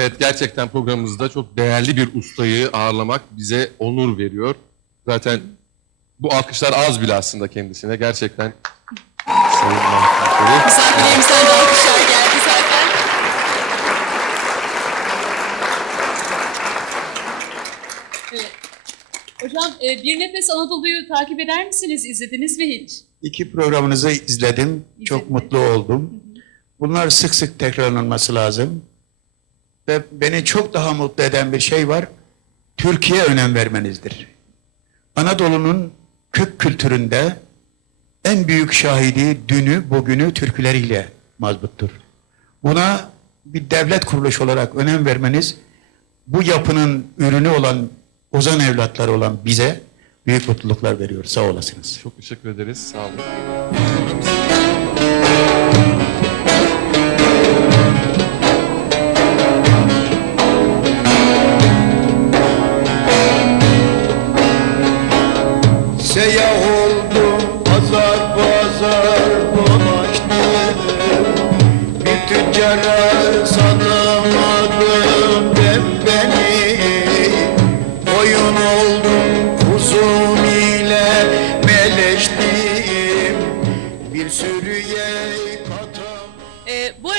Evet gerçekten programımızda çok değerli bir ustayı ağırlamak bize onur veriyor. Zaten bu alkışlar az bile aslında kendisine. Gerçekten Bey. Misafirlerimizden de alkışlar geldi zaten. Evet. Hocam e, Bir Nefes Anadolu'yu takip eder misiniz? İzlediniz mi hiç? İki programınızı izledim. Çok İzledim. mutlu oldum. Bunlar sık sık tekrarlanması lazım. Ve beni çok daha mutlu eden bir şey var. Türkiye önem vermenizdir. Anadolu'nun kök kültüründe en büyük şahidi dünü, bugünü türküleriyle mazbuttur. Buna bir devlet kuruluş olarak önem vermeniz, bu yapının ürünü olan, ozan evlatları olan bize büyük mutluluklar veriyor. Sağ olasınız. Çok teşekkür ederiz. Sağ olun.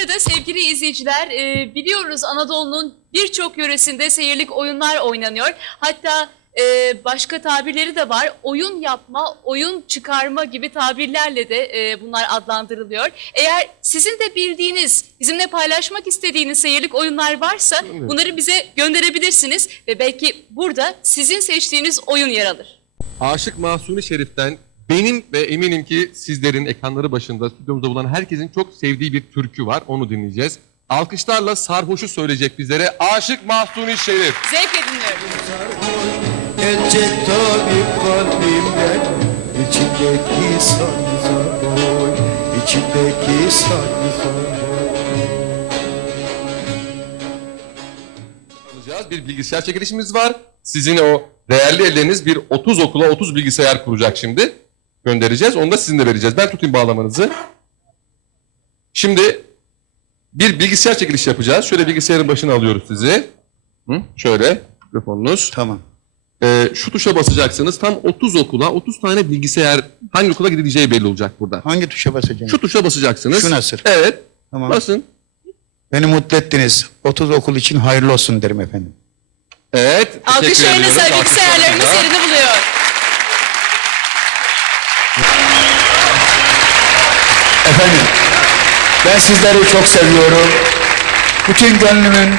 Arada sevgili izleyiciler e, biliyoruz Anadolu'nun birçok yöresinde seyirlik oyunlar oynanıyor. Hatta e, başka tabirleri de var. Oyun yapma, oyun çıkarma gibi tabirlerle de e, bunlar adlandırılıyor. Eğer sizin de bildiğiniz, bizimle paylaşmak istediğiniz seyirlik oyunlar varsa Evet. bunları bize gönderebilirsiniz. Ve belki burada sizin seçtiğiniz oyun yer alır. Aşık Mahsuni Şerif'ten benim ve eminim ki sizlerin ekranları başında stüdyomuzda bulunan herkesin çok sevdiği bir türkü var. Onu dinleyeceğiz. Alkışlarla sarhoşu söyleyecek bizlere Aşık Mahsuni Şerif. Zevkle dinliyorum. Gelecek tabip kalbimden içindeki sarhoş alacağız. Bir bilgisayar çekilişimiz var. Sizin o değerli elleriniz bir 30 okula 30 bilgisayar kuracak şimdi. Göndereceğiz. Onu da sizin de vereceğiz. Ben tutayım bağlamanızı. Şimdi bir bilgisayar çekilişi yapacağız. Şöyle bilgisayarın başına alıyoruz sizi. Hı? Şöyle mikrofonunuz. Tamam. Ee, şu tuşa basacaksınız. Tam 30 okula 30 tane bilgisayar hangi okula gidileceği belli olacak burada. Hangi tuşa basacağım? Şu tuşa basacaksınız. Şu nasıl? Evet. Tamam. Basın. Beni mutlu ettiniz. 30 okul için hayırlı olsun derim efendim. Evet. teşekkür Alkışlarınızla ediyoruz. bilgisayarlarımız Alkışlarınızla. yerini Efendim, ben sizleri çok seviyorum. Bütün gönlümün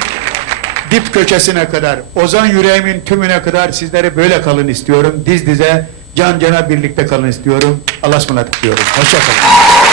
dip köşesine kadar, ozan yüreğimin tümüne kadar sizleri böyle kalın istiyorum. Diz dize, can cana birlikte kalın istiyorum. Allah'a ısmarladık diyorum. Hoşça kalın.